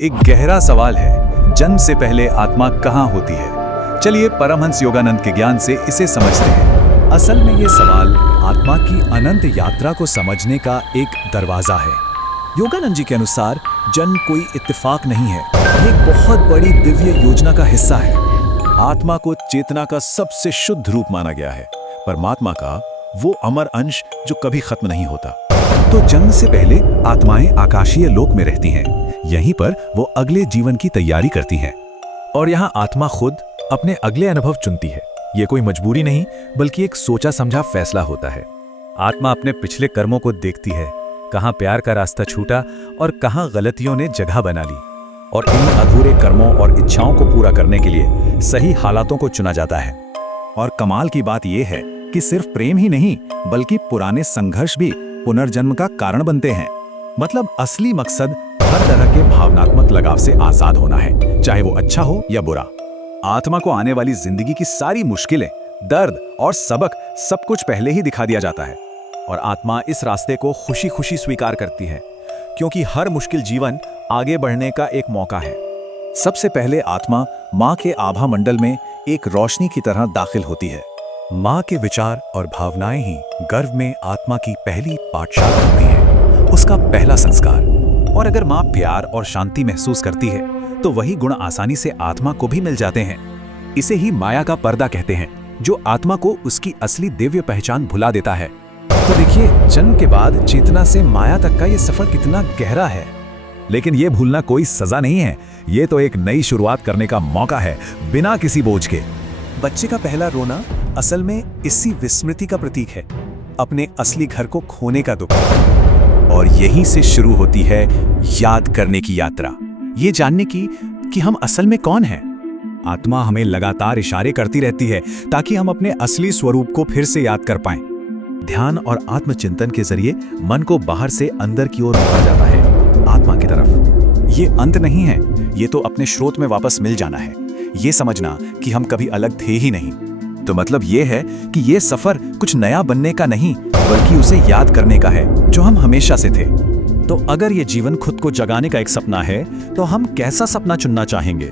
एक गहरा सवाल है, जन्म से पहले आत्मा कहाँ होती है? चलिए परमहंस योगानंद के ज्ञान से इसे समझते हैं। असल में ये सवाल आत्मा की अनंत यात्रा को समझने का एक दरवाजा है। योगानंद जी के अनुसार जन्म कोई इत्तेफाक नहीं है, ये एक बहुत बड़ी दिव्य योजना का हिस्सा है। आत्मा को चेतना का सबसे शुद्ध रूप माना गया है, परमात्मा का वो अमर अंश जो कभी खत्म नहीं होता। तो जन्म से पहले आत्माएं आकाशीय लोक में रहती हैं। यहीं पर वो अगले जीवन की तैयारी करती हैं। और यहाँ आत्मा खुद अपने अगले अनुभव चुनती है। ये कोई मजबूरी नहीं, बल्कि एक सोचा समझा फैसला होता है। आत्मा अपने पिछले कर्मों को देखती है, कहाँ प्यार का रास्ता छूटा और कहाँ गलतियों ने जगह बना ली। और इन अधूरे कर्मों और इच्छाओं को पूरा करने के लिए सही हालातों को चुना जाता है। और कमाल की बात यह है कि सिर्फ प्रेम ही नहीं, बल्कि पुराने संघर्ष भी पुनर्जन्म का कारण बनते हैं। मतलब असली मकसद हर तरह के भावनात्मक लगाव से आजाद होना है, चाहे वो अच्छा हो या बुरा। आत्मा को आने वाली जिंदगी की सारी मुश्किलें, दर्द और सबक सब कुछ पहले ही दिखा दिया जाता है। और आत्मा इस रास्ते को खुशी खुशी स्वीकार करती है, क्योंकि हर मुश्किल जीवन आगे बढ़ने का एक मौका है। सबसे पहले आत्मा माँ के आभा मंडल में एक रोशनी की तरह दाखिल होती है। माँ के विचार और भावनाएं ही गर्भ में आत्मा की पहली पाठशाला होती है, उसका पहला संस्कार। और अगर माँ प्यार और शांति महसूस करती है तो वही गुण आसानी से आत्मा को भी मिल जाते हैं। इसे ही माया का पर्दा कहते हैं, जो आत्मा को उसकी असली दिव्य पहचान भुला देता है। तो देखिए, जन्म के बाद चेतना से माया तक का ये सफर कितना गहरा है। लेकिन ये भूलना कोई सजा नहीं है, ये तो एक नई शुरुआत करने का मौका है, बिना किसी बोझ के। बच्चे का पहला रोना असल में इसी विस्मृति का प्रतीक है, अपने असली घर को खोने का दुख। और यहीं से शुरू होती है याद करने की यात्रा, ये जानने की कि हम असल में कौन हैं। आत्मा हमें लगातार इशारे करती रहती है ताकि हम अपने असली स्वरूप को फिर से याद कर पाएं। ध्यान और आत्मचिंतन के जरिए मन को बाहर से अंदर की ओर मोड़ा जाता है, आत्मा की तरफ। ये अंत नहीं है, ये तो अपने स्रोत में वापस मिल जाना है, ये समझना कि हम कभी अलग थे ही नहीं। तो मतलब ये है कि ये सफर कुछ नया बनने का नहीं, बल्कि उसे याद करने का है जो हम हमेशा से थे। तो अगर ये जीवन खुद को जगाने का एक सपना है, तो हम कैसा सपना चुनना चाहेंगे?